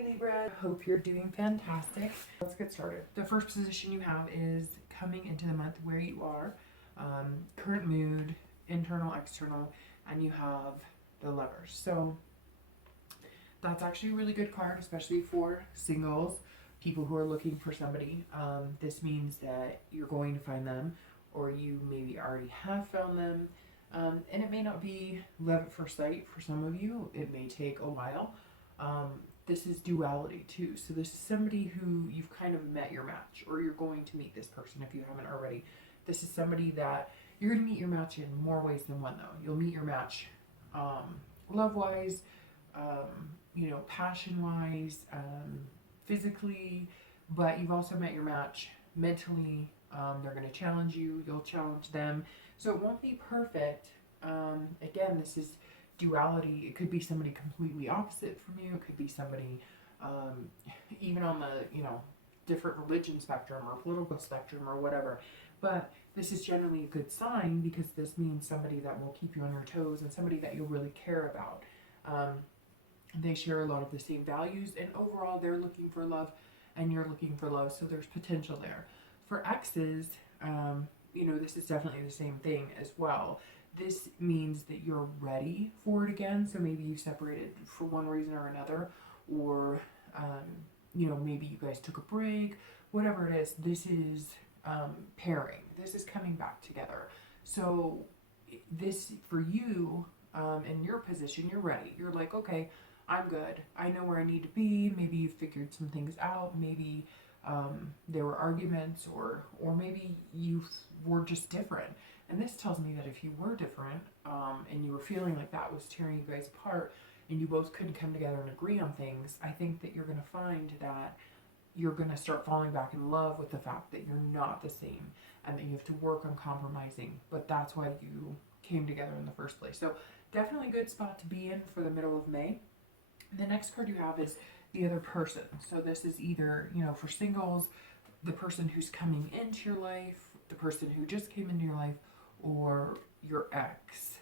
Hey Libra, hope you're doing fantastic. Let's get started. The first position you have is coming into the month where you are, current mood, internal, external, and you have the Lovers. So that's actually a really good card, especially for singles, people who are looking for somebody. This means that you're going to find them, or you maybe already have found them. And it may not be love at first sight for some of you. It may take a while. This is duality too. So this is somebody who you've kind of met your match, or you're going to meet this person if you haven't already. This is somebody that you're going to meet your match in more ways than one though. You'll meet your match love-wise, passion-wise, physically, but you've also met your match mentally. They're going to challenge you. You'll challenge them. So it won't be perfect. Again, this is duality. It could be somebody completely opposite from you. It could be somebody even on the different religion spectrum or political spectrum or whatever. But this is generally a good sign, because this means somebody that will keep you on your toes and somebody that you'll really care about. They share a lot of the same values, and overall they're looking for love and you're looking for love, so there's potential there. For exes, this is definitely the same thing as well. This means that you're ready for it again. So maybe you separated for one reason or another, or maybe you guys took a break, whatever it is. This is pairing. This is coming back together. So this, for you, in your position, you're ready. You're like, okay, I'm good. I know where I need to be. Maybe you figured some things out. Maybe there were arguments, or maybe you were just different. And this tells me that if you were different, and you were feeling like that was tearing you guys apart, and you both couldn't come together and agree on things, I think that you're going to find that you're going to start falling back in love with the fact that you're not the same, and that you have to work on compromising. But that's why you came together in the first place. So definitely a good spot to be in for the middle of May. The next card you have is the other person. So this is either, for singles, the person who's coming into your life, the person who just came into your life, or your ex.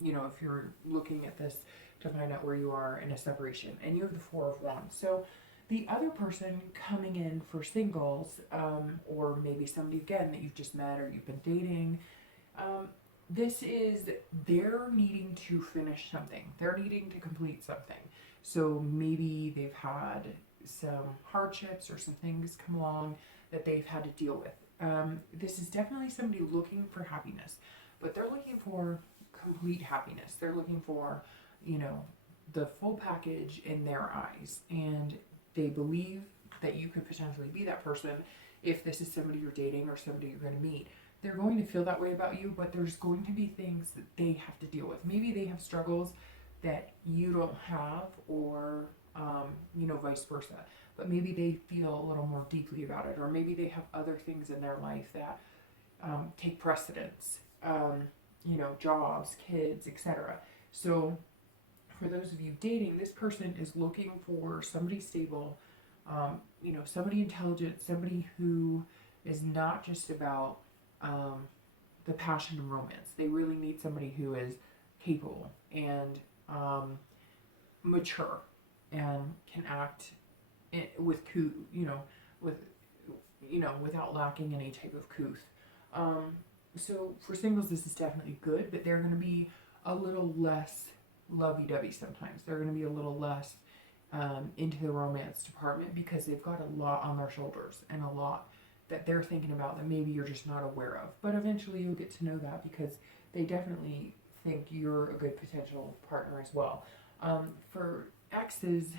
If you're looking at this to find out where you are in a separation, and you have the Four of Wands. So the other person coming in for singles, or maybe somebody again that you've just met or you've been dating, this is they're needing to finish something. They're needing to complete something. So maybe they've had some hardships or some things come along that they've had to deal with. This is definitely somebody looking for happiness, but they're looking for complete happiness. They're looking for, the full package in their eyes, and they believe that you could potentially be that person if this is somebody you're dating or somebody you're going to meet. They're going to feel that way about you, but there's going to be things that they have to deal with. Maybe they have struggles that you don't have, or vice versa. But maybe they feel a little more deeply about it, or maybe they have other things in their life that take precedence. Jobs, kids, etc. So for those of you dating, this person is looking for somebody stable, somebody intelligent, somebody who is not just about the passion and romance. They really need somebody who is capable and mature, and can act without lacking any type of couth. So for singles, this is definitely good, but they're going to be a little less lovey-dovey sometimes. They're going to be a little less into the romance department, because they've got a lot on their shoulders and a lot that they're thinking about that maybe you're just not aware of. But eventually you'll get to know that, because they definitely think you're a good potential partner as well. For exes,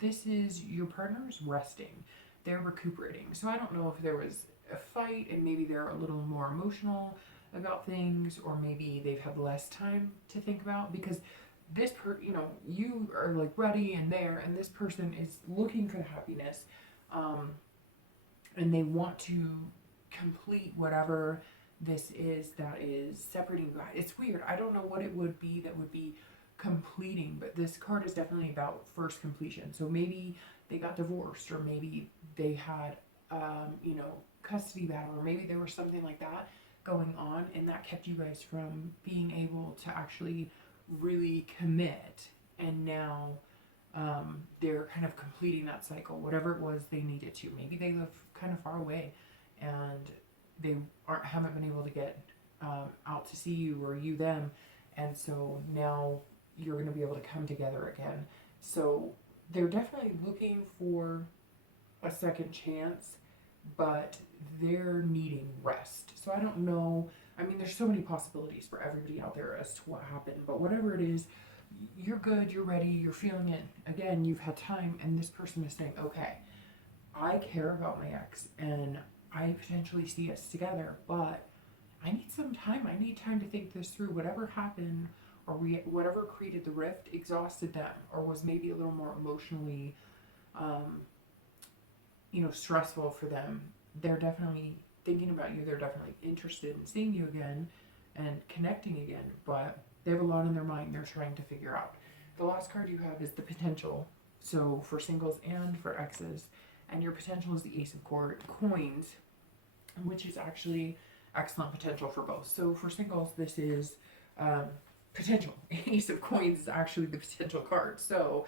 this is your partner's resting. They're recuperating. So I don't know if there was a fight and maybe they're a little more emotional about things, or maybe they've had less time to think about, because this you are like ready and there, and this person is looking for the happiness, and they want to complete whatever this is that is separating you guys. It's weird. I don't know what it would be that would be completing, but this card is definitely about first completion. So maybe they got divorced, or maybe they had custody battle, or maybe there was something like that going on, and that kept you guys from being able to actually really commit. And now they're kind of completing that cycle, whatever it was they needed to. Maybe they live kind of far away and they haven't been able to get out to see you or you them, and so now you're going to be able to come together again. So they're definitely looking for a second chance, but they're needing rest. So I don't know. I mean, there's so many possibilities for everybody out there as to what happened, but whatever it is, you're good, you're ready, you're feeling it. Again, you've had time, and this person is saying, okay, I care about my ex, and I potentially see us together, but I need some time. I need time to think this through. Whatever happened or whatever created the rift exhausted them, or was maybe a little more emotionally, stressful for them. They're definitely thinking about you. They're definitely interested in seeing you again and connecting again, but they have a lot in their mind they're trying to figure out. The last card you have is the potential. So for singles and for exes, and your potential is the Ace of Coins, which is actually excellent potential for both. So for singles, this is potential. Ace of Coins is actually the potential card. So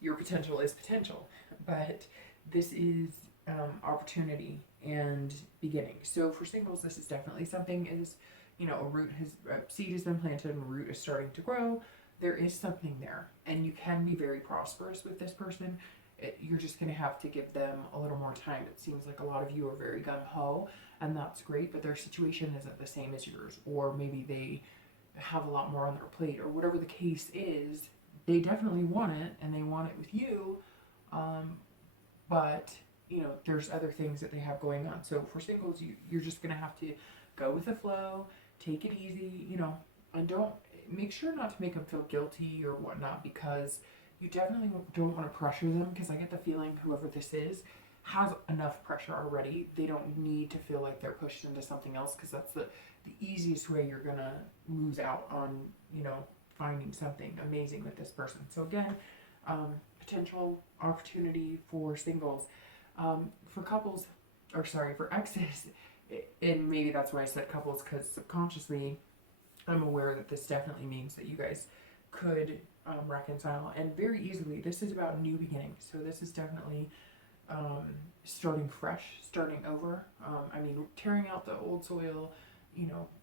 your potential is potential, but this is opportunity and beginning. So for singles, this is definitely something is, a seed has been planted and a root is starting to grow. There is something there, and you can be very prosperous with this person. You're just going to have to give them a little more time. It seems like a lot of you are very gung-ho, and that's great, but their situation isn't the same as yours, or maybe they have a lot more on their plate, or whatever the case is. They definitely want it, and they want it with you, but there's other things that they have going on. So for singles, you're just going to have to go with the flow, take it easy, and don't make sure not to make them feel guilty or whatnot, because you definitely don't want to pressure them, because I get the feeling whoever this is has enough pressure already. They don't need to feel like they're pushed into something else, because that's the easiest way you're going to lose out on, finding something amazing with this person. So again, potential opportunity for singles. For couples, for exes, and maybe that's why I said couples, because subconsciously I'm aware that this definitely means that you guys could reconcile, and very easily. This is about new beginnings, so this is definitely starting fresh, starting over. Tearing out the old soil,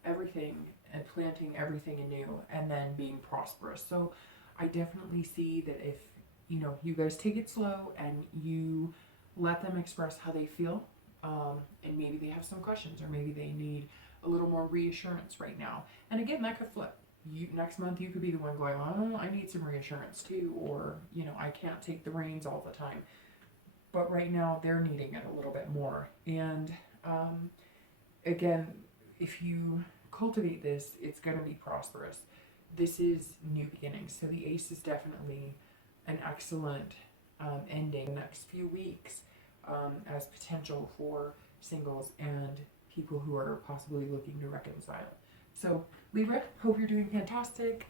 everything, and planting everything anew, and then being prosperous. So I definitely see that if you guys take it slow and you let them express how they feel, and maybe they have some questions, or maybe they need a little more reassurance right now. And again, that could flip. Next month you could be the one going, oh, I need some reassurance too, or I can't take the reins all the time. But right now they're needing it a little bit more. And again, if you cultivate this, it's going to be prosperous. This is new beginnings. So the Ace is definitely an excellent ending the next few weeks, as potential for singles and people who are possibly looking to reconcile. So Libra, hope you're doing fantastic.